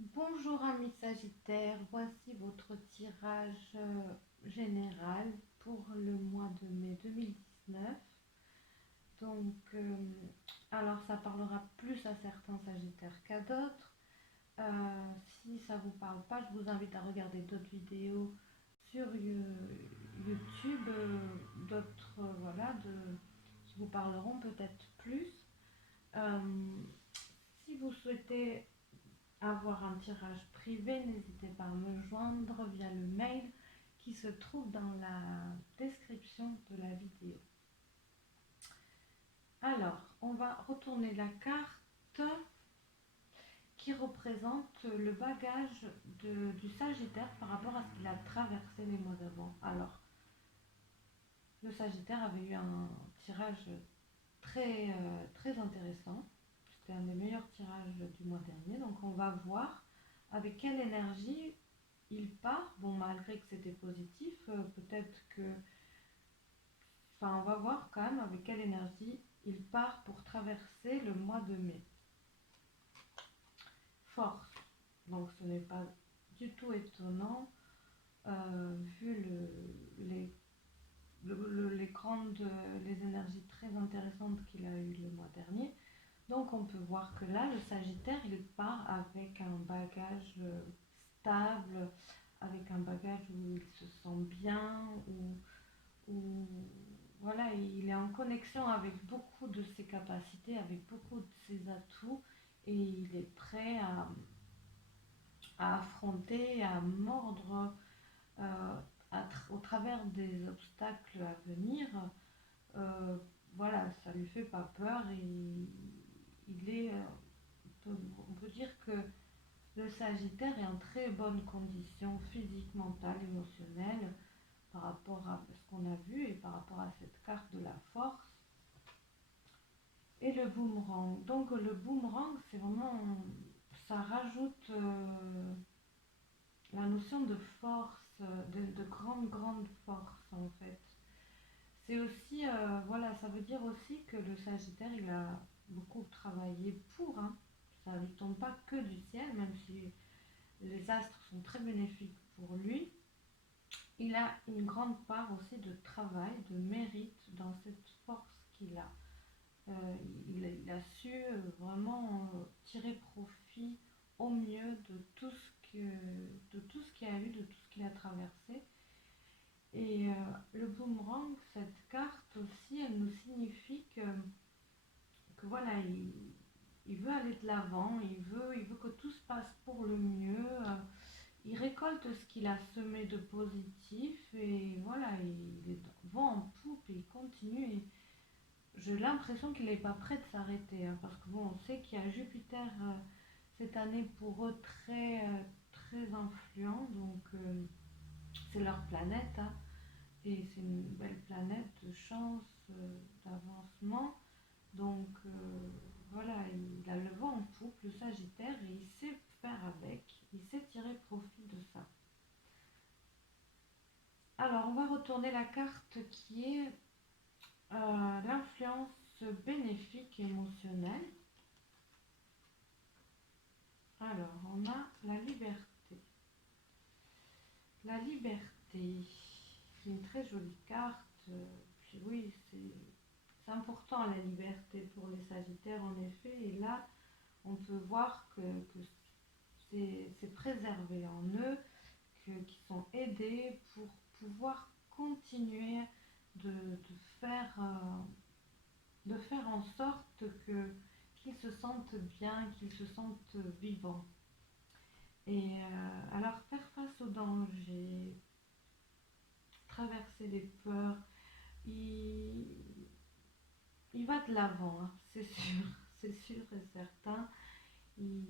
Bonjour amis Sagittaires, voici votre tirage général pour le mois de mai 2019. Donc, alors ça parlera plus à certains Sagittaires qu'à d'autres. Si ça vous parle pas, je vous invite à regarder d'autres vidéos sur YouTube, d'autres voilà, qui vous parleront peut-être plus. Euh, si vous souhaitez avoir un tirage privé, n'hésitez pas à me joindre via le mail qui se trouve dans la description de la vidéo. Alors, on va retourner la carte qui représente le bagage du Sagittaire par rapport à ce qu'il a traversé les mois d'avant. Alors, le Sagittaire avait eu un tirage très intéressant. C'était un des meilleurs tirages du mois dernier. Donc, on va voir avec quelle énergie il part. Bon, malgré que c'était positif, peut-être que. Enfin, on va voir quand même avec quelle énergie il part pour traverser le mois de mai. Force. Donc, ce n'est pas du tout étonnant, vu les énergies très intéressantes qu'il a eues le mois dernier. Donc on peut voir que là, le Sagittaire, il part avec un bagage stable, avec un bagage où il se sent bien, où voilà, il est en connexion avec beaucoup de ses capacités, avec beaucoup de ses atouts, et il est prêt à affronter, à mordre au travers des obstacles à venir. Euh, voilà, ça lui fait pas peur et il est, on peut dire que le Sagittaire est en très bonne condition physique, mentale, émotionnelle par rapport à ce qu'on a vu et par rapport à cette carte de la force. Et le boomerang. Donc le boomerang, c'est vraiment, ça rajoute la notion de force, de grande force en fait. C'est aussi, voilà, ça veut dire aussi que le Sagittaire, il a beaucoup travaillé pour, hein. Ça ne lui tombe pas que du ciel, même si les astres sont très bénéfiques pour lui. Il a une grande part aussi de travail, de mérite dans cette force qu'il a. Il a su vraiment tirer profit au mieux de tout ce qu'il a eu, de tout ce qu'il a traversé. Et le boomerang, cette carte aussi, elle nous signifie que voilà, il veut aller de l'avant, il veut que tout se passe pour le mieux. Il récolte ce qu'il a semé de positif et voilà, il est vent en poupe et il continue. Et j'ai l'impression qu'il n'est pas prêt de s'arrêter, hein, parce que bon, on sait qu'il y a Jupiter cette année pour eux très influent, donc c'est leur planète, hein. Et c'est une belle planète de chance, d'avancement. Donc voilà, il a le vent en poupe, le Sagittaire, et il sait faire avec, il sait tirer profit de ça. Alors on va retourner la carte qui est l'influence bénéfique émotionnelle. Alors on a la liberté. La liberté, c'est une très jolie carte. Puis oui, c'est important la liberté pour les Sagittaires en effet. Et là, on peut voir que c'est préservé en eux, qu'ils sont aidés pour pouvoir continuer de faire, de faire en sorte qu'ils se sentent bien, qu'ils se sentent vivants. Et alors faire face aux dangers, traverser les peurs, il, il va de l'avant, hein, c'est sûr, c'est sûr et certain. Il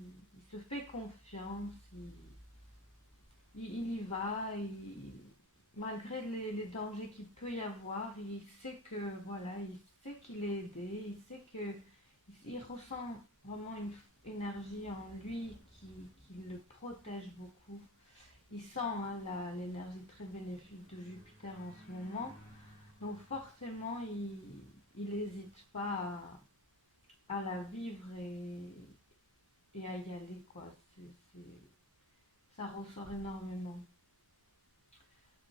se fait confiance, il y va, malgré les dangers qu'il peut y avoir, il sait que voilà, il sait qu'il est aidé, il sait que il ressent vraiment une énergie en lui qui le protège beaucoup. Il sent, hein, l'énergie très bénéfique de Jupiter en ce moment. Donc forcément, il n'hésite pas à la vivre et à y aller, quoi. Ça ressort énormément.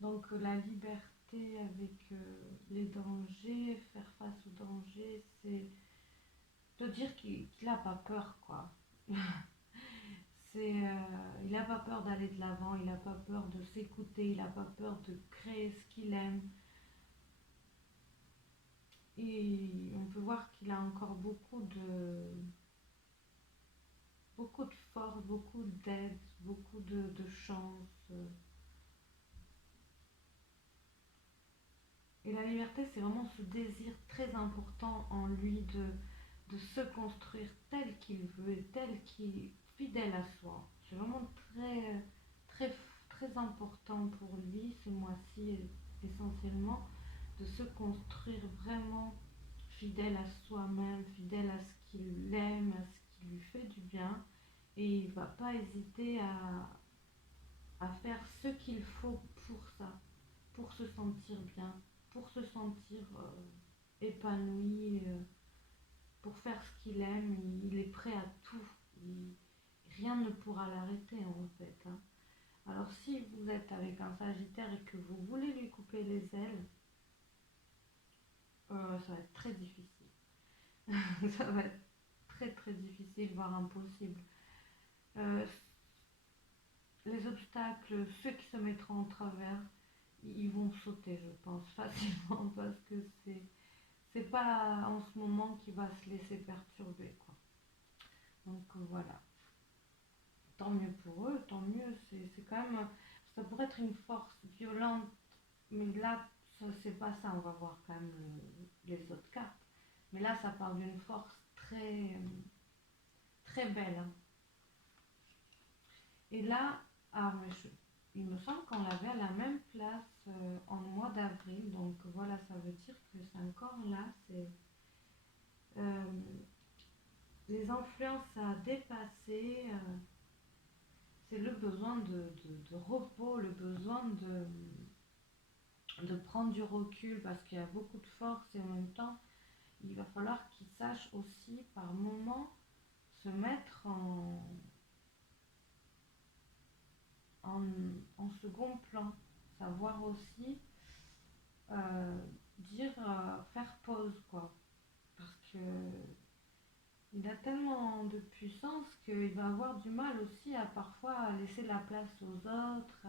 Donc la liberté avec les dangers, faire face aux dangers, c'est de dire qu'il n'a pas peur, quoi. Il n'a pas peur d'aller de l'avant, il n'a pas peur de s'écouter, il n'a pas peur de créer ce qu'il aime. Et on peut voir qu'il a encore beaucoup de force, beaucoup d'aide, beaucoup de chance. Et la liberté, c'est vraiment ce désir très important en lui de se construire tel qu'il veut et tel qu'il est fidèle à soi. C'est vraiment très, très important pour lui ce mois-ci, essentiellement, de se construire vraiment fidèle à soi-même, fidèle à ce qu'il aime, à ce qui lui fait du bien. Et il ne va pas hésiter à faire ce qu'il faut pour ça, pour se sentir bien, pour se sentir épanoui, pour faire ce qu'il aime. Il est prêt à tout. Rien ne pourra l'arrêter en fait, hein. Alors si vous êtes avec un Sagittaire et que vous voulez lui couper les ailes, ça va être très difficile. Ça va être très très difficile, voire impossible. Euh, les obstacles, ceux qui se mettront en travers, ils vont sauter, je pense, facilement, parce que c'est pas en ce moment qu'il va se laisser perturber, quoi. Donc voilà, tant mieux pour eux, tant mieux. C'est quand même, ça pourrait être une force violente, mais là, c'est pas ça. On va voir quand même les autres cartes. Mais là, ça parle d'une force très belle, hein. Et là, il me semble qu'on l'avait à la même place en mois d'avril. Donc voilà, ça veut dire que c'est encore là. Euh, les influences à dépasser. C'est le besoin de repos, le besoin de prendre du recul parce qu'il y a beaucoup de force et en même temps, il va falloir qu'il sache aussi par moment se mettre en, en second plan. Savoir aussi faire pause, quoi. Parce que il a tellement de puissance qu'il va avoir du mal aussi à parfois laisser la place aux autres,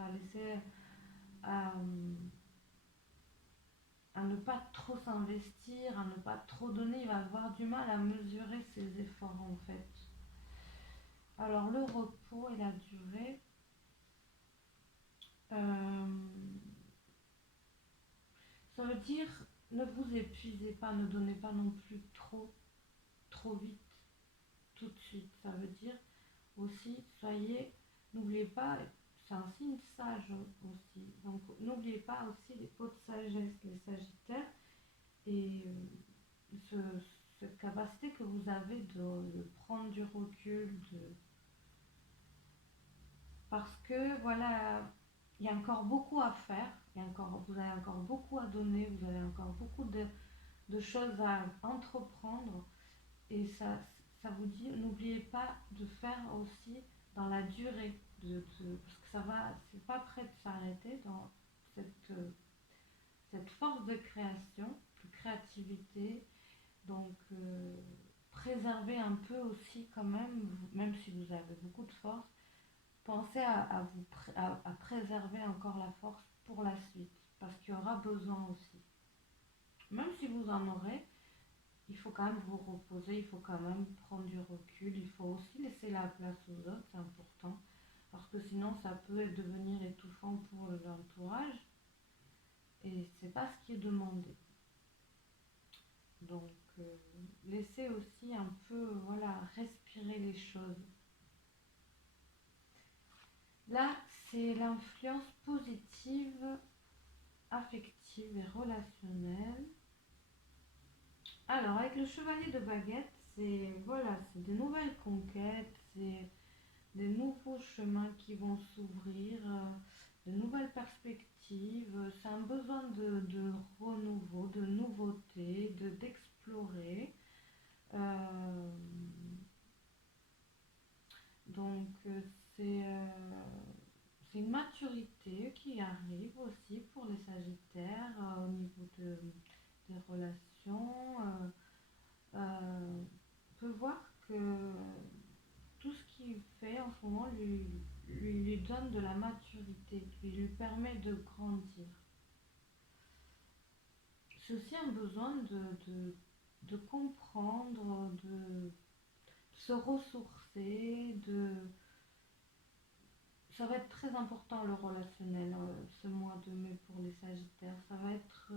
à, à ne pas trop s'investir, à ne pas trop donner. Il va avoir du mal à mesurer ses efforts en fait. Alors le repos et la durée, euh, ça veut dire ne vous épuisez pas, ne donnez pas non plus trop vite, tout de suite. Ça veut dire aussi, n'oubliez pas, c'est un signe sage aussi. Donc n'oubliez pas aussi les pots de sagesse, les sagittaires, et ce, cette capacité que vous avez de prendre du recul, parce que voilà, il y a encore beaucoup à faire, vous avez encore beaucoup à donner, vous avez encore beaucoup de choses à entreprendre, et ça vous dit, n'oubliez pas de faire aussi dans la durée, parce que c'est pas prêt de s'arrêter dans cette force de création, de créativité. Donc préservez un peu aussi quand même si vous avez beaucoup de force, pensez à préserver encore la force pour la suite, parce qu'il y aura besoin aussi. Même si vous en aurez, il faut quand même vous reposer, il faut quand même prendre du recul, il faut aussi laisser la place aux autres, c'est important, parce que sinon ça peut devenir étouffant pour l'entourage, et c'est pas ce qui est demandé. Donc laissez aussi un peu, voilà, respirer les choses. Là, c'est l'influence positive, affective et relationnelle. Alors, avec le chevalier de baguette, c'est des nouvelles conquêtes, c'est des nouveaux chemins qui vont s'ouvrir, de nouvelles perspectives. C'est un besoin de renouveau, de nouveauté, d'explorer. Euh, Donc c'est euh, c'est une maturité qui arrive aussi pour les Sagittaires au niveau des relations. On peut voir que tout ce qu'il fait en ce moment lui donne de la maturité, lui permet de grandir. C'est aussi un besoin de comprendre, de se ressourcer, ça va être très important le relationnel ce mois de mai pour les Sagittaires. Ça va être,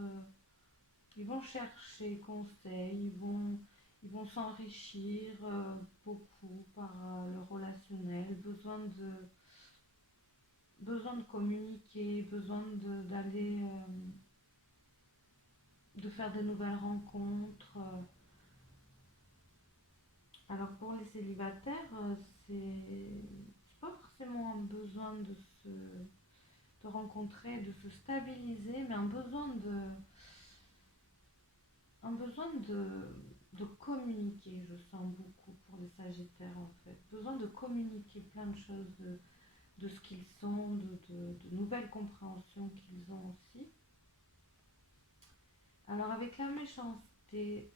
ils vont chercher conseil, ils vont s'enrichir beaucoup par le relationnel, besoin de communiquer, d'aller, de faire de nouvelles rencontres. Alors pour les célibataires, c'est pas forcément un besoin de rencontrer, de se stabiliser, mais un besoin de communiquer, je sens beaucoup pour les Sagittaires en fait. Besoin de communiquer plein de choses, de ce qu'ils sont, de nouvelles compréhensions qu'ils ont aussi. Alors avec la méchanceté,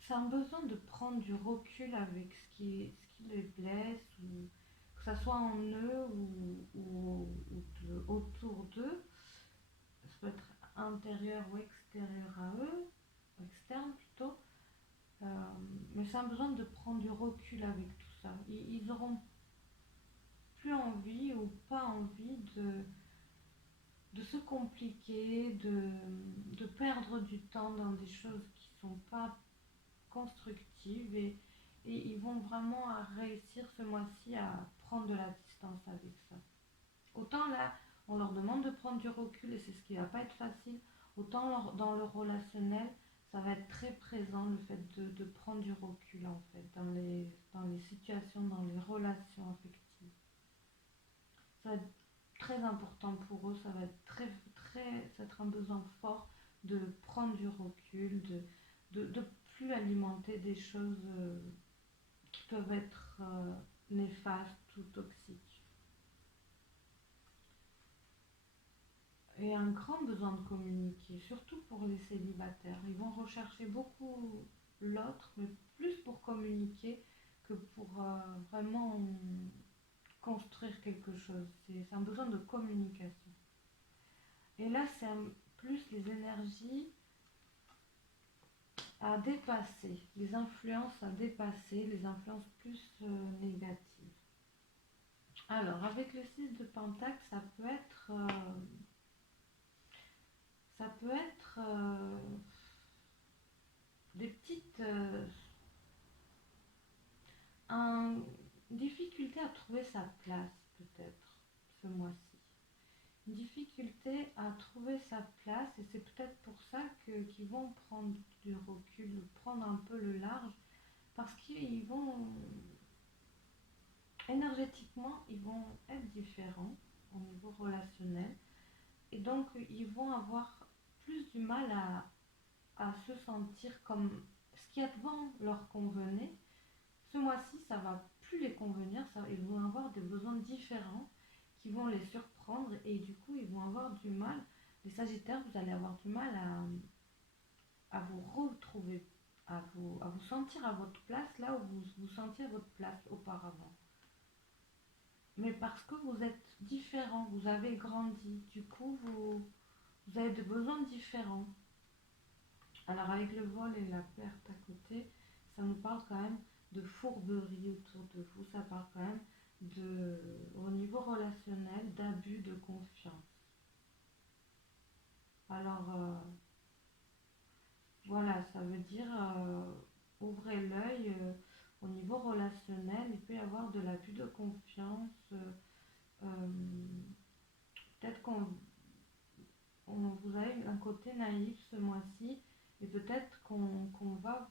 c'est un besoin de prendre du recul avec ce qui les blesse, ou que ça soit en eux ou autour d'eux. Ça peut être intérieur ou extérieur à eux, externe plutôt. Euh, mais c'est un besoin de prendre du recul avec tout ça. Ils auront plus envie ou pas envie de se compliquer, de perdre du temps dans des choses qui ne sont pas constructives, et ils vont vraiment réussir ce mois-ci à prendre de la distance avec ça. Autant là, on leur demande de prendre du recul et c'est ce qui va pas être facile, autant dans le relationnel, ça va être très présent le fait de prendre du recul en fait, dans les situations, dans les relations affectives. Ça va être très important pour eux, ça va être ça va être un besoin fort de prendre du recul, de plus alimenter des choses qui peuvent être néfastes ou toxiques. Et un grand besoin de communiquer, surtout pour les célibataires. Ils vont rechercher beaucoup l'autre, mais plus pour communiquer que pour vraiment construire quelque chose. C'est un besoin de communication. Et là, c'est plus les énergies à dépasser, les influences à dépasser, les influences plus négatives. Alors, avec le 6 de Pentacle, ça peut être des petites difficulté à trouver sa place, peut-être, ce mois-ci. Une difficulté à trouver sa place, et c'est peut-être pour ça qu'ils vont prendre du recul, prendre un peu le large, parce qu'ils vont, énergétiquement, ils vont être différents au niveau relationnel, et donc ils vont avoir plus du mal à se sentir comme ce qui avant leur convenait. Ce mois-ci, ça va plus les convenir, ils vont avoir des besoins différents qui vont les surprendre, et du coup, ils vont avoir du mal. Les Sagittaires, vous allez avoir du mal à vous retrouver, à vous sentir à votre place là où vous vous sentiez à votre place auparavant. Mais parce que vous êtes différents, vous avez grandi, du coup, vous avez des besoins différents. Alors avec le vol et la perte à côté, ça nous parle quand même de fourberie autour de vous, ça parle quand même au niveau relationnel, d'abus de confiance. Alors voilà, ça veut dire ouvrez l'œil au niveau relationnel, il peut y avoir de l'abus de confiance, euh, peut-être vous avez un côté naïf ce mois-ci, et peut-être qu'on va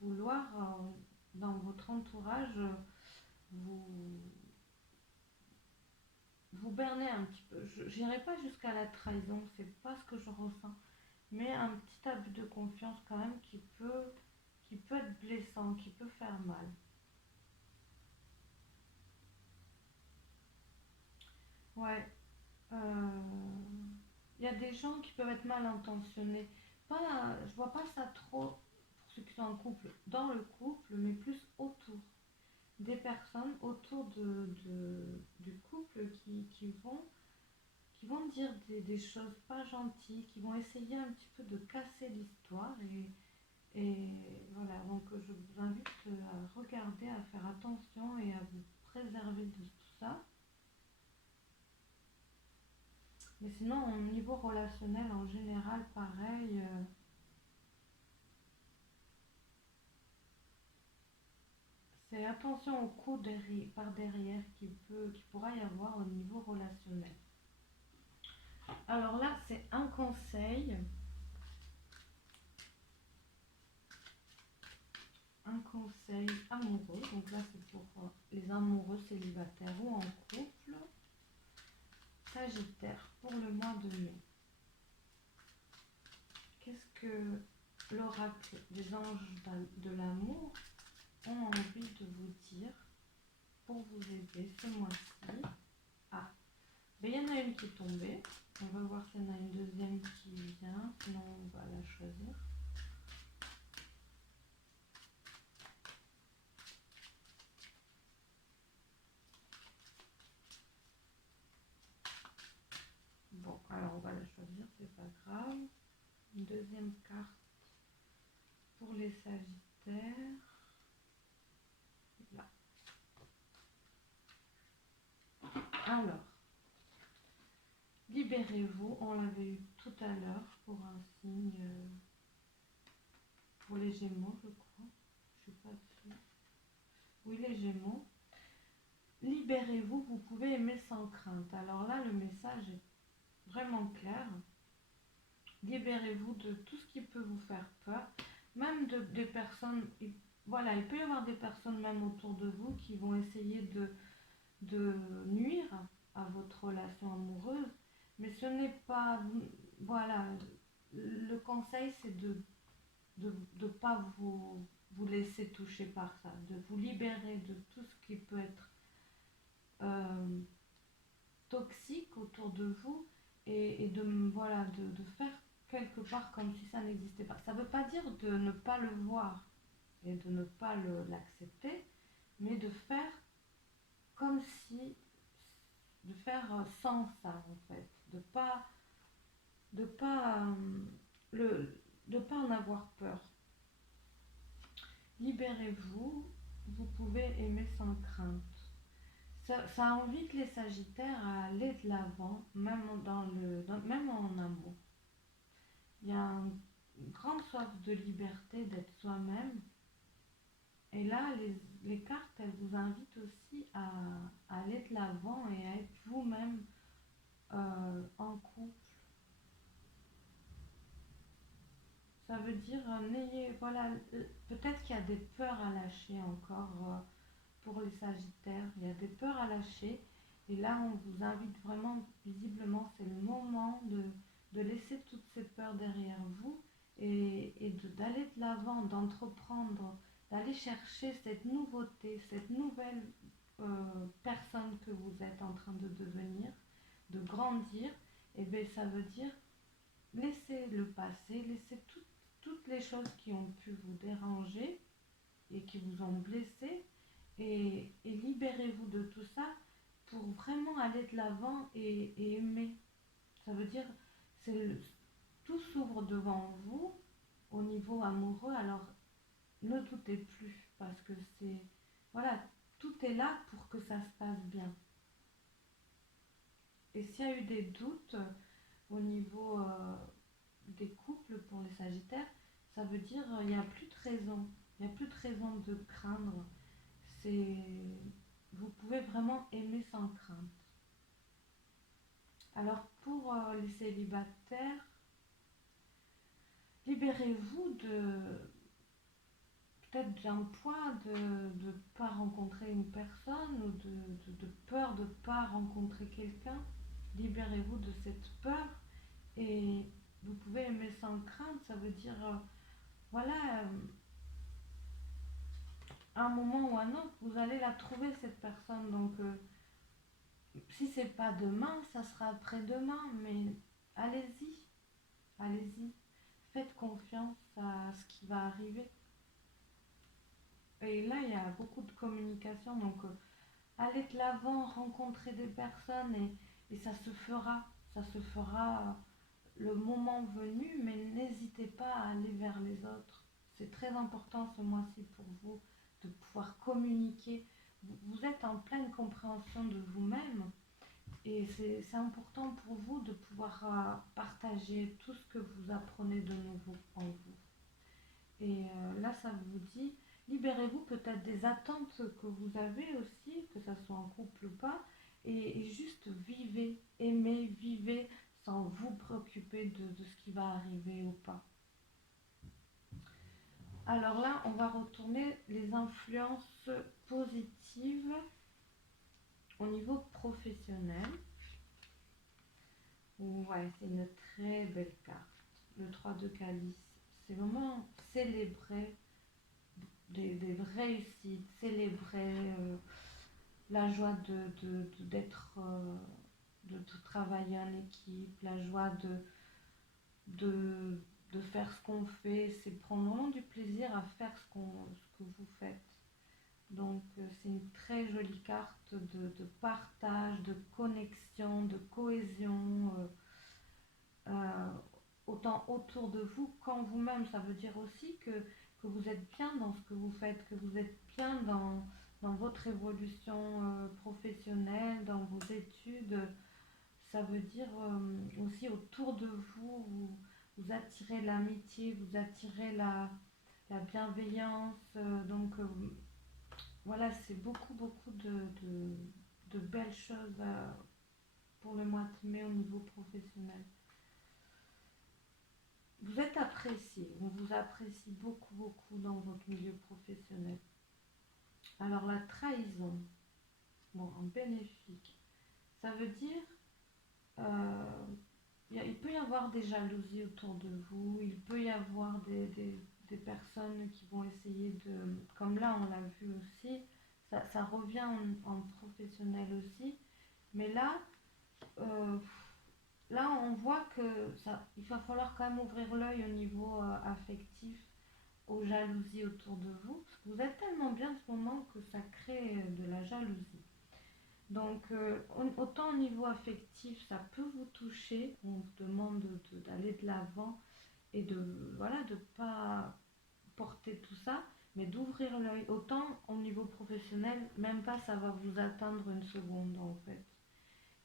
vouloir dans votre entourage vous, vous berner un petit peu. Je n'irai pas jusqu'à la trahison, c'est pas ce que je ressens, mais un petit abus de confiance quand même qui peut être blessant, qui peut faire mal. ouais. Il y a des gens qui peuvent être mal intentionnés. Pas, je vois pas ça trop pour ceux qui sont en couple, dans le couple, mais plus autour. Des personnes autour du couple qui vont dire des choses pas gentilles, qui vont essayer un petit peu de casser l'histoire. Et voilà, donc je vous invite à regarder, à faire attention et à vous préserver de tout ça. Mais sinon, au niveau relationnel, en général, pareil, c'est attention au coup par derrière qui pourra y avoir au niveau relationnel. Alors là, c'est un conseil amoureux. Donc là, c'est pour les amoureux célibataires ou en couple. Sagittaire, pour le mois de mai. Qu'est-ce que l'oracle des anges de l'amour ont envie de vous dire pour vous aider ce mois-ci? Ah, mais il y en a une qui est tombée. On va voir s'il y en a une deuxième qui vient, sinon on va la choisir. Bon, alors on va la choisir, c'est pas grave. Une deuxième carte pour les Sagittaires. Là. Alors, libérez-vous, on l'avait eu tout à l'heure pour un signe, pour les Gémeaux, je crois. Je suis pas sûre. Oui, les Gémeaux. Libérez-vous, vous pouvez aimer sans crainte. Alors là, le message est vraiment clair. Libérez-vous de tout ce qui peut vous faire peur, même des personnes. Voilà, il peut y avoir des personnes même autour de vous qui vont essayer de nuire à votre relation amoureuse, mais ce n'est pas. Voilà, le conseil c'est de pas vous laisser toucher par ça, de vous libérer de tout ce qui peut être euh, toxique autour de vous et voilà, de faire quelque part comme si ça n'existait pas. Ça ne veut pas dire de ne pas le voir et de ne pas l'accepter, mais de faire comme si, de faire sans ça en fait, de pas, de pas en avoir peur. Libérez-vous, vous pouvez aimer sans crainte. Ça invite les Sagittaires à aller de l'avant, même, même en amour. Il y a une grande soif de liberté, d'être soi-même. Et là, les cartes, elles vous invitent aussi à aller de l'avant et à être vous-même en couple. Ça veut dire, voilà, peut-être qu'il y a des peurs à lâcher encore pour les Sagittaires. Il y a des peurs à lâcher. Et là, on vous invite vraiment, visiblement, c'est le moment de laisser toutes ces peurs derrière vous et d'aller de l'avant, d'entreprendre, d'aller chercher cette nouveauté, cette nouvelle personne que vous êtes en train de devenir, de grandir. Et bien, ça veut dire laisser le passé, laisser toutes les choses qui ont pu vous déranger et qui vous ont blessé et libérez-vous de tout ça pour vraiment aller de l'avant et aimer. Ça veut dire c'est tout s'ouvre devant vous au niveau amoureux, alors ne doutez plus parce que c'est voilà, tout est là pour que ça se passe bien. Et s'il y a eu des doutes au niveau des couples pour les Sagittaires, ça veut dire il n'y a plus de raison. Il n'y a plus de raison de craindre. C'est Vous pouvez vraiment aimer sans crainte. Alors pour les célibataires, libérez-vous de peut-être d'un poids de ne pas rencontrer une personne ou de peur de ne pas rencontrer quelqu'un. Libérez-vous de cette peur et vous pouvez aimer sans crainte. Ça veut dire, voilà, à un moment ou à un autre, vous allez la trouver cette personne. Donc Si c'est pas demain, ça sera après-demain, mais allez-y, allez-y. Faites confiance à ce qui va arriver. Et là, il y a beaucoup de communication, donc allez de l'avant, rencontrer des personnes et ça se fera le moment venu, mais n'hésitez pas à aller vers les autres. C'est très important ce mois-ci pour vous de pouvoir communiquer. Vous êtes en pleine compréhension de vous-même et c'est important pour vous de pouvoir partager tout ce que vous apprenez de nouveau en vous. Et là, ça vous dit, libérez-vous peut-être des attentes que vous avez aussi, que ça soit en couple ou pas, et juste vivez, aimez, vivez sans vous préoccuper de ce qui va arriver ou pas. Alors là, on va retourner les influences positives au niveau professionnel. Ouais, c'est une très belle carte. Le 3 de calice, c'est vraiment célébrer des réussites, célébrer la joie d'être, de travailler en équipe, la joie de, de faire ce qu'on fait, c'est prendre vraiment du plaisir à faire ce que vous faites. Donc c'est une très jolie carte de partage, de connexion, de cohésion, euh, autant autour de vous qu'en vous-même. Ça veut dire aussi que vous êtes bien dans ce que vous faites, que vous êtes bien dans votre évolution professionnelle, dans vos études. Ça veut dire aussi autour de vous, vous attirez l'amitié, vous attirez la bienveillance. Donc voilà, c'est beaucoup de belles choses pour le mois de mai au niveau professionnel. Vous êtes apprécié, on vous apprécie beaucoup dans votre milieu professionnel. Alors la trahison, bon, en bénéfique, ça veut dire euh, il peut y avoir des jalousies autour de vous, il peut y avoir des personnes qui vont essayer de, comme là on l'a vu aussi, ça revient en professionnel aussi, mais euh, là on voit que il va falloir quand même ouvrir l'œil au niveau affectif, aux jalousies autour de vous, parce que vous êtes tellement bien en ce moment que ça crée de la jalousie. Donc, autant au niveau affectif, ça peut vous toucher. On vous demande d'aller de l'avant et voilà, de pas porter tout ça, mais d'ouvrir l'œil. Autant au niveau professionnel, même pas ça va vous atteindre une seconde en fait.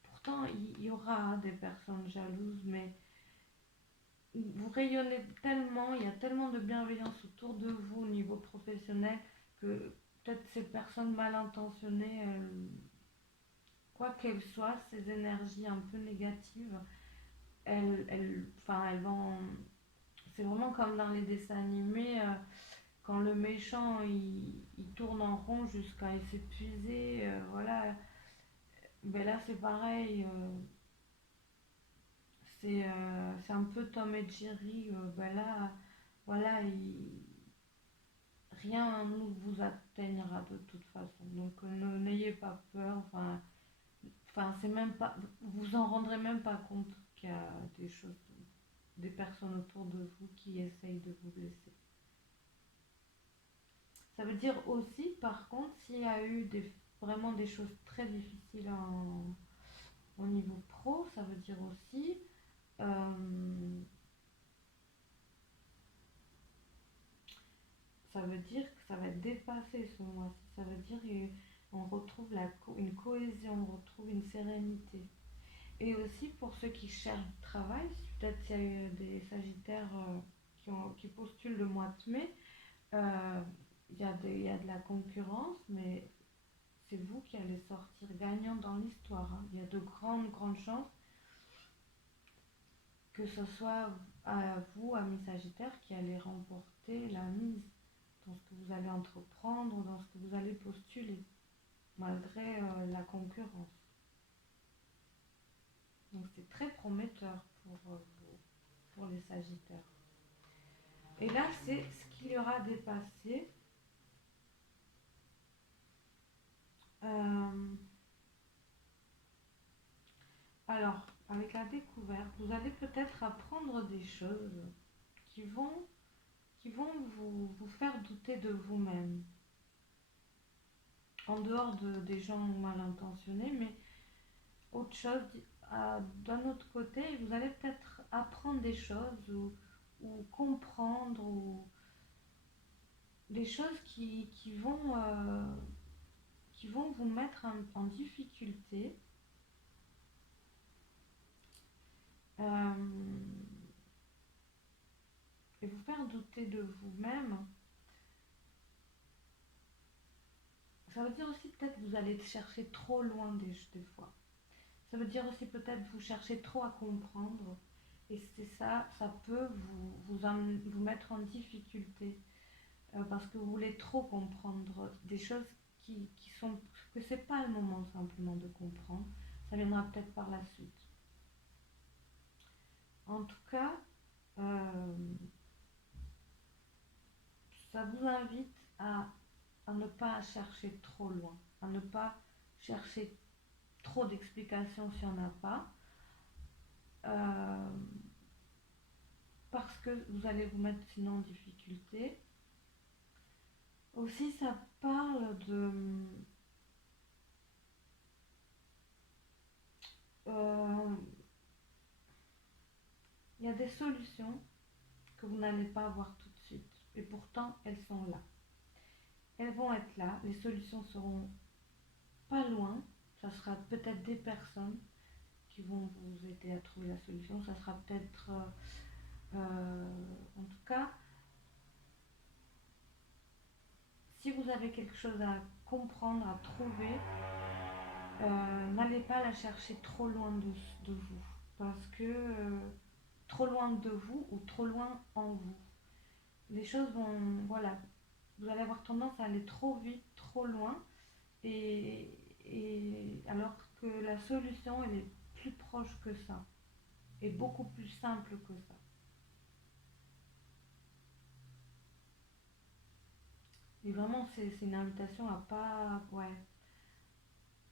Pourtant, il y aura des personnes jalouses, mais vous rayonnez tellement, il y a tellement de bienveillance autour de vous au niveau professionnel que peut-être ces personnes mal intentionnées, quoi qu'elles soient, ces énergies un peu négatives, elles vont. C'est vraiment comme dans les dessins animés, quand le méchant il tourne en rond jusqu'à s'épuiser, voilà. Ben là c'est pareil, c'est un peu Tom et Jerry, ben là, voilà, rien ne vous atteignera de toute façon. Donc n'ayez pas peur, c'est même pas, vous en rendrez même pas compte qu'il y a des choses, des personnes autour de vous qui essayent de vous blesser. Ça veut dire aussi, par contre, s'il y a eu vraiment des choses très difficiles au niveau pro, ça veut dire aussi, euh, ça veut dire que ça va être dépassé ce mois-ci. Ça veut dire qu'on retrouve une cohésion, on retrouve une sérénité. Et aussi pour ceux qui cherchent du travail, si peut-être il y a eu des sagittaires qui postulent le mois de mai, euh, il y a de la concurrence, mais c'est vous qui allez sortir gagnant dans l'histoire, hein. Il y a de grandes chances que ce soit à vous, amis sagittaires, qui allez remporter la mise dans ce que vous allez entreprendre, dans ce que vous allez postuler, malgré la concurrence. Donc c'est très prometteur pour les sagittaires. Et là, c'est ce qu'il y aura dépassé. Euh, Alors, avec la découverte, vous allez peut-être apprendre des choses qui vont, qui vont vous faire douter de vous-même, en dehors des gens mal intentionnés, mais autre chose, d'un autre côté, vous allez peut-être apprendre des choses ou comprendre ou des choses qui vont vous mettre en difficulté, euh, et vous faire douter de vous-même. Ça veut dire aussi peut-être que vous allez chercher trop loin des fois. Ça veut dire aussi peut-être vous cherchez trop à comprendre. Et c'est ça, ça peut vous mettre en difficulté parce que vous voulez trop comprendre des choses qui sont que c'est pas le moment simplement de comprendre. Ça viendra peut-être par la suite. En tout cas, euh, ça vous invite à ne pas chercher trop loin, à ne pas chercher trop d'explications s'il n'y en a pas, euh, parce que vous allez vous mettre sinon en difficulté. Aussi, ça parle de... euh, Il y a des solutions que vous n'allez pas avoir tout de suite, et pourtant elles sont là. Elles vont être là, les solutions seront pas loin, ça sera peut-être des personnes qui vont vous aider à trouver la solution, ça sera peut-être... en tout cas, si vous avez quelque chose à comprendre, à trouver, n'allez pas la chercher trop loin de vous. Parce que trop loin de vous ou trop loin en vous. Les choses vont... Voilà. Vous allez avoir tendance à aller trop vite, trop loin. Et alors que la solution, elle est plus proche que ça. Et beaucoup plus simple que ça. Et vraiment, c'est une invitation à pas... Ouais,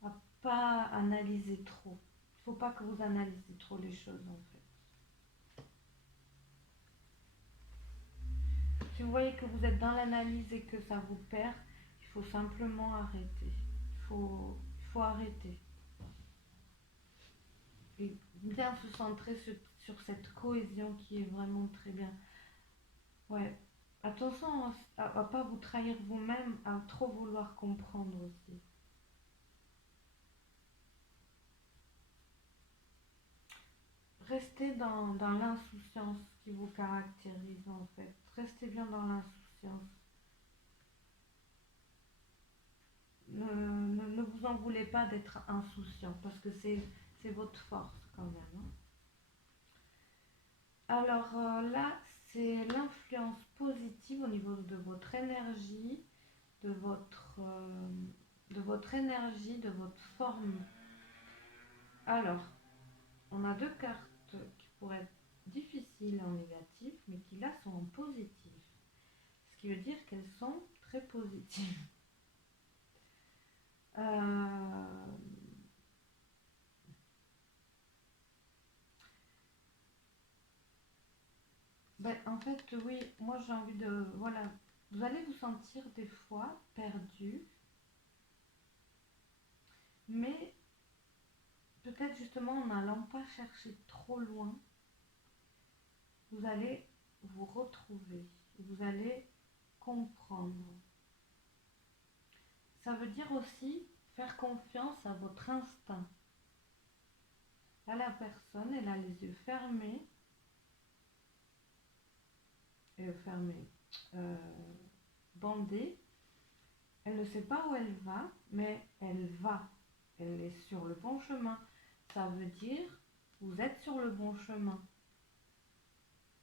à pas analyser trop. Il faut pas que vous analysez trop les choses en fait. Si vous voyez que vous êtes dans l'analyse et que ça vous perd, il faut simplement arrêter. Il faut arrêter. Et bien se centrer sur cette cohésion qui est vraiment très bien. Ouais. Attention à pas vous trahir vous-même, à trop vouloir comprendre aussi. Restez dans l'insouciance qui vous caractérise en fait. Restez bien dans l'insouciance. Ne vous en voulez pas d'être insouciant parce que c'est votre force quand même, hein. Alors là, c'est l'influence positive au niveau de votre énergie, de votre énergie, de votre forme. Alors, on a deux cartes qui pourraient être difficiles en négatif, mais qui là sont en positif. Ce qui veut dire qu'elles sont très positives. Euh, Ben, en fait, oui, moi j'ai envie de... Voilà, vous allez vous sentir des fois perdu, mais peut-être justement en n'allant pas chercher trop loin, vous allez vous retrouver, vous allez comprendre. Ça veut dire aussi faire confiance à votre instinct. Là, la personne, elle a les yeux fermés, fermés, euh, bandés. Elle ne sait pas où elle va, mais elle va. Elle est sur le bon chemin. Ça veut dire, vous êtes sur le bon chemin.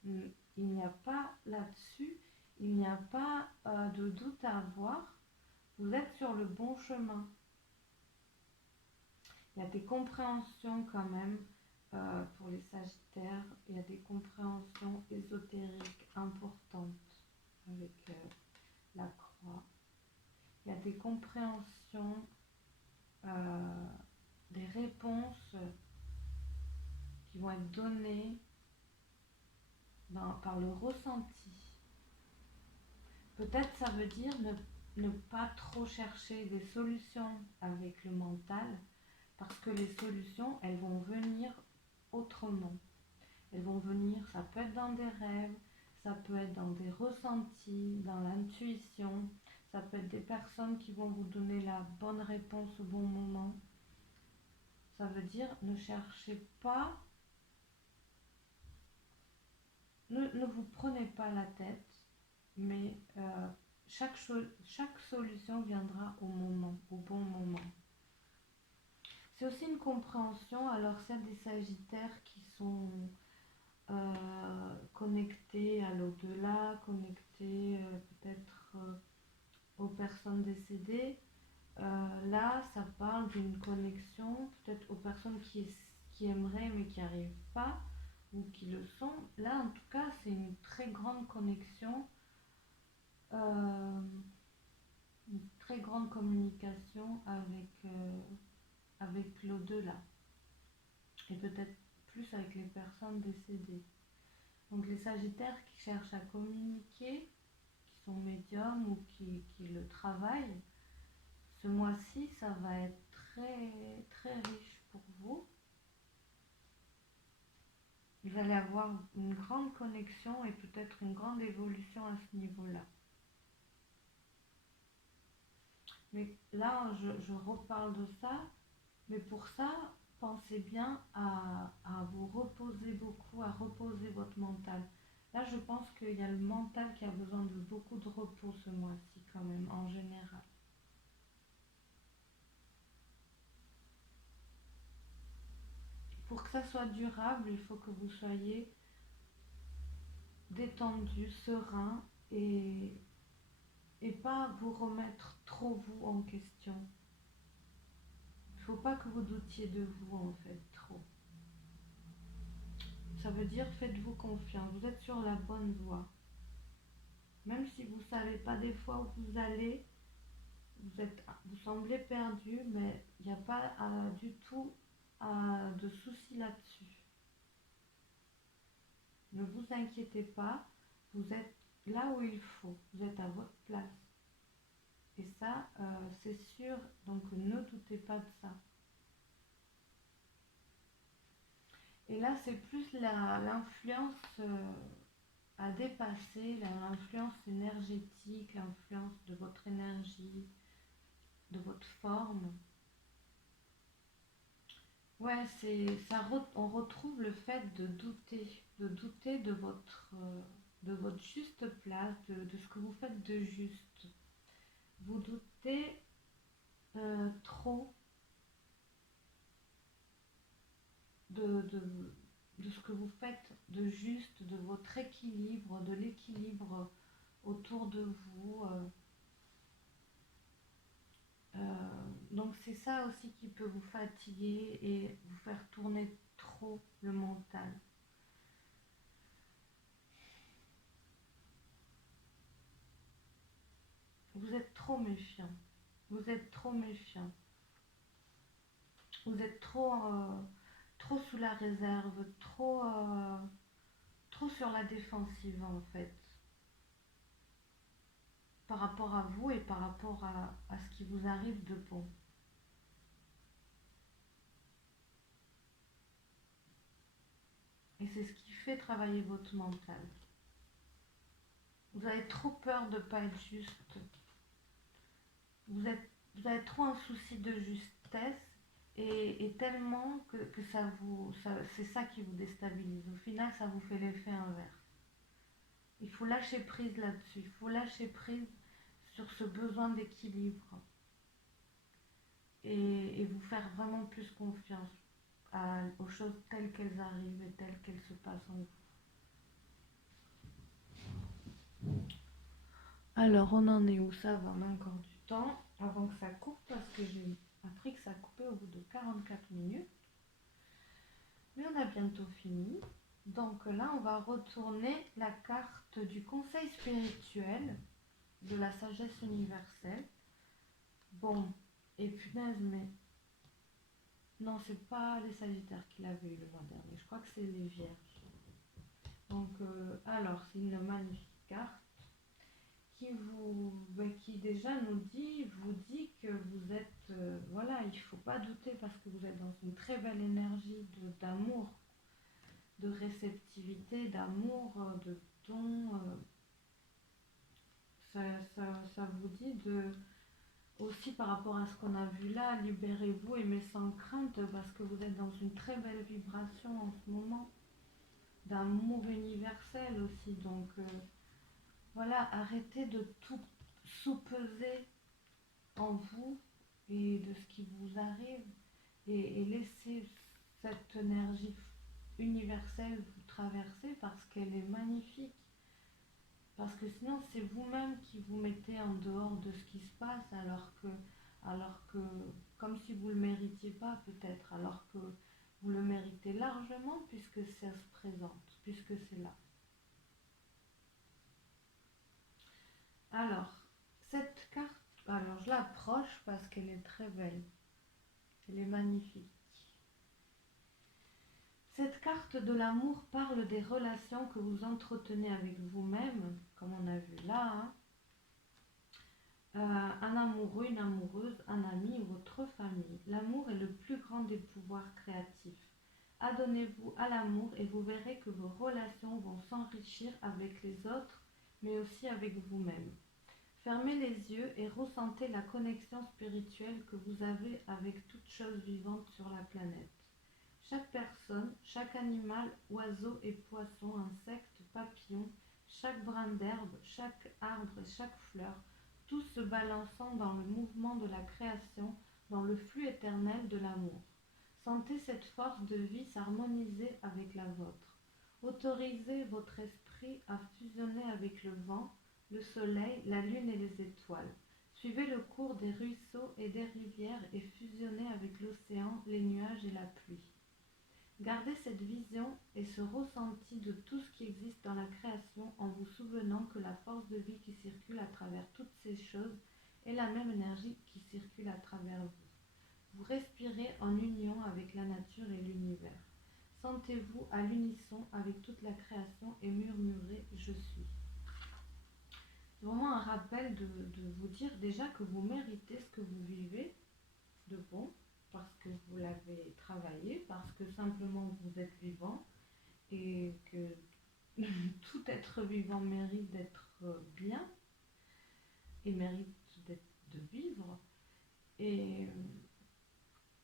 Il n'y a pas là-dessus, il n'y a pas de doute à avoir. Vous êtes sur le bon chemin. Il y a des compréhensions quand même pour les Sagittaires. Il y a des compréhensions ésotériques importantes avec la croix. Il y a des compréhensions, des réponses qui vont être données par le ressenti. Peut-être ça veut dire ne pas trop chercher des solutions avec le mental, parce que les solutions, elles vont venir autrement. Elles vont venir, ça peut être dans des rêves, ça peut être dans des ressentis, dans l'intuition, ça peut être des personnes qui vont vous donner la bonne réponse au bon moment. Ça veut dire ne cherchez pas, ne vous prenez pas la tête, mais chaque solution viendra au bon moment. C'est aussi une compréhension, alors c'est des Sagittaires qui sont connectés à l'au-delà, connectés peut-être aux personnes décédées. Là, ça parle d'une connexion peut-être aux personnes qui aimeraient mais qui n'y arrivent pas ou qui le sont. Là, en tout cas, c'est une très grande connexion, une très grande communication avec l'au-delà et peut-être plus avec les personnes décédées. Donc les Sagittaires qui cherchent à communiquer, qui sont médiums ou qui le travaillent, ce mois-ci, ça va être très, très riche pour vous. Vous allez avoir une grande connexion et peut-être une grande évolution à ce niveau-là. Mais là, je reparle de ça, mais pour ça, pensez bien à vous reposer beaucoup, à reposer votre mental. Là, je pense qu'il y a le mental qui a besoin de beaucoup de repos ce mois-ci quand même, en général. Pour que ça soit durable, il faut que vous soyez détendu, serein et pas vous remettre trop vous en question. Il ne faut pas que vous doutiez de vous en fait trop. Ça veut dire faites-vous confiance, vous êtes sur la bonne voie. Même si vous ne savez pas des fois où vous allez, vous semblez perdu, mais il n'y a pas du tout de souci là-dessus. Ne vous inquiétez pas, vous êtes là où il faut, vous êtes à votre place. Et ça, c'est sûr, donc ne doutez pas de ça. Et là, c'est plus l'influence à dépasser, l'influence énergétique, l'influence de votre énergie, de votre forme. Ouais, on retrouve le fait de douter de votre juste place, de ce que vous faites de juste. Vous doutez trop de ce que vous faites de juste, de votre équilibre, de l'équilibre autour de vous. Donc c'est ça aussi qui peut vous fatiguer et vous faire tourner trop le mental. Vous êtes trop méfiant. Vous êtes trop méfiant. Vous êtes trop sous la réserve, trop sur la défensive en fait. Par rapport à vous et par rapport à ce qui vous arrive de bon. Et c'est ce qui fait travailler votre mental. Vous avez trop peur de ne pas être juste. Vous avez trop un souci de justesse et tellement que c'est ça qui vous déstabilise. Au final, ça vous fait l'effet inverse. Il faut lâcher prise là-dessus. Il faut lâcher prise sur ce besoin d'équilibre et vous faire vraiment plus confiance aux choses telles qu'elles arrivent et telles qu'elles se passent en vous. Alors, on en est où? Ça va, on a encore du temps avant que ça coupe parce que j'ai appris que ça coupait au bout de 44 minutes. Mais on a bientôt fini. Donc là, on va retourner la carte du conseil spirituel de la sagesse universelle. Bon, et punaise, mais Non, c'est pas les Sagittaires qui l'avaient eu le mois dernier. Je crois que c'est les Vierges. Donc, alors, c'est une magnifique carte qui déjà vous dit que vous êtes, voilà, il faut pas douter parce que vous êtes dans une très belle énergie d'amour, de réceptivité, d'amour, de don. Ça, ça vous dit de aussi par rapport à ce qu'on a vu là, libérez-vous, aimez sans crainte parce que vous êtes dans une très belle vibration en ce moment, d'amour universel aussi. Donc voilà, arrêtez de tout sous-peser en vous et de ce qui vous arrive et laissez cette énergie universelle vous traverser parce qu'elle est magnifique. Parce que sinon, c'est vous-même qui vous mettez en dehors de ce qui se passe alors que comme si vous ne le méritiez pas peut-être, alors que vous le méritez largement puisque ça se présente, puisque c'est là. Alors, cette carte, alors je l'approche parce qu'elle est très belle, elle est magnifique. Cette carte de l'amour parle des relations que vous entretenez avec vous-même, comme on a vu là, hein. Un amoureux, une amoureuse, un ami ou votre famille. L'amour est le plus grand des pouvoirs créatifs. Adonnez-vous à l'amour et vous verrez que vos relations vont s'enrichir avec les autres, mais aussi avec vous-même. Fermez les yeux et ressentez la connexion spirituelle que vous avez avec toute chose vivante sur la planète. Chaque personne, chaque animal, oiseau et poisson, insecte, papillon, chaque brin d'herbe, chaque arbre et chaque fleur, tous se balançant dans le mouvement de la création, dans le flux éternel de l'amour. Sentez cette force de vie s'harmoniser avec la vôtre. Autorisez votre esprit à fusionner avec le vent, le soleil, la lune et les étoiles. Suivez le cours des ruisseaux et des rivières et fusionnez avec l'océan, les nuages et la pluie. Gardez cette vision et ce ressenti de tout ce qui existe dans la création en vous souvenant que la force de vie qui circule à travers toutes ces choses est la même énergie qui circule à travers vous. Vous respirez en union avec la nature et l'univers. Sentez-vous à l'unisson avec toute la création et murmurez « Je suis ». C'est vraiment un rappel de vous dire déjà que vous méritez ce que vous vivez de bon, parce que vous l'avez travaillé, parce que simplement vous êtes vivant et que tout être vivant mérite d'être bien et mérite de vivre. Et,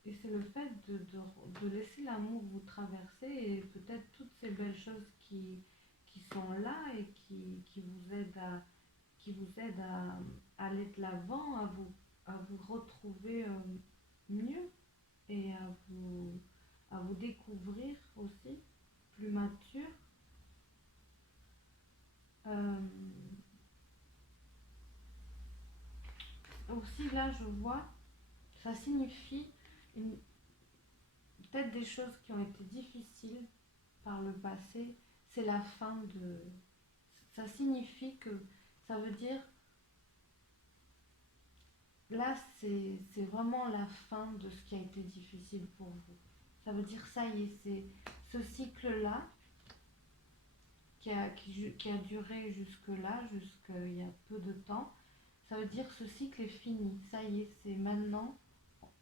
et c'est le fait de laisser l'amour vous traverser et peut-être toutes ces belles choses qui sont là et qui vous aident à aller de l'avant, à vous retrouver mieux et à vous découvrir aussi plus mature. Euh, Aussi là je vois, ça signifie peut-être des choses qui ont été difficiles par le passé, c'est la fin de... Ça signifie que, ça veut dire, là c'est vraiment la fin de ce qui a été difficile pour vous. Ça veut dire, ça y est, c'est ce cycle-là qui a duré jusque-là, jusqu'il y a peu de temps. Ça veut dire ce cycle est fini, ça y est, c'est maintenant,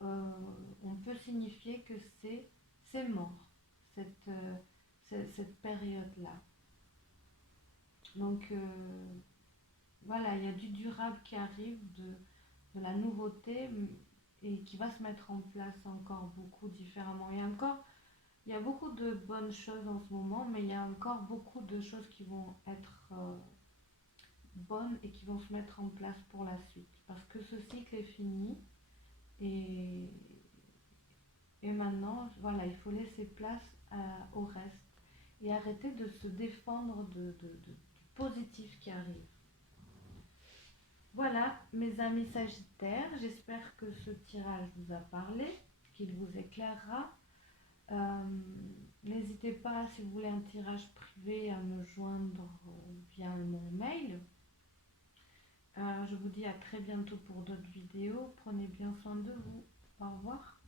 on peut signifier que c'est mort, cette, cette période-là. Donc voilà, il y a du durable qui arrive, de la nouveauté et qui va se mettre en place encore beaucoup différemment. Il y a beaucoup de bonnes choses en ce moment, mais il y a encore beaucoup de choses qui vont être bonnes et qui vont se mettre en place pour la suite. Parce que ce cycle est fini et, et maintenant, voilà, il faut laisser place au reste et arrêter de se défendre du positif qui arrive. Voilà, mes amis Sagittaires, j'espère que ce tirage vous a parlé, qu'il vous éclairera. N'hésitez pas, si vous voulez un tirage privé, à me joindre via mon mail. Je vous dis à très bientôt pour d'autres vidéos. Prenez bien soin de vous. Au revoir.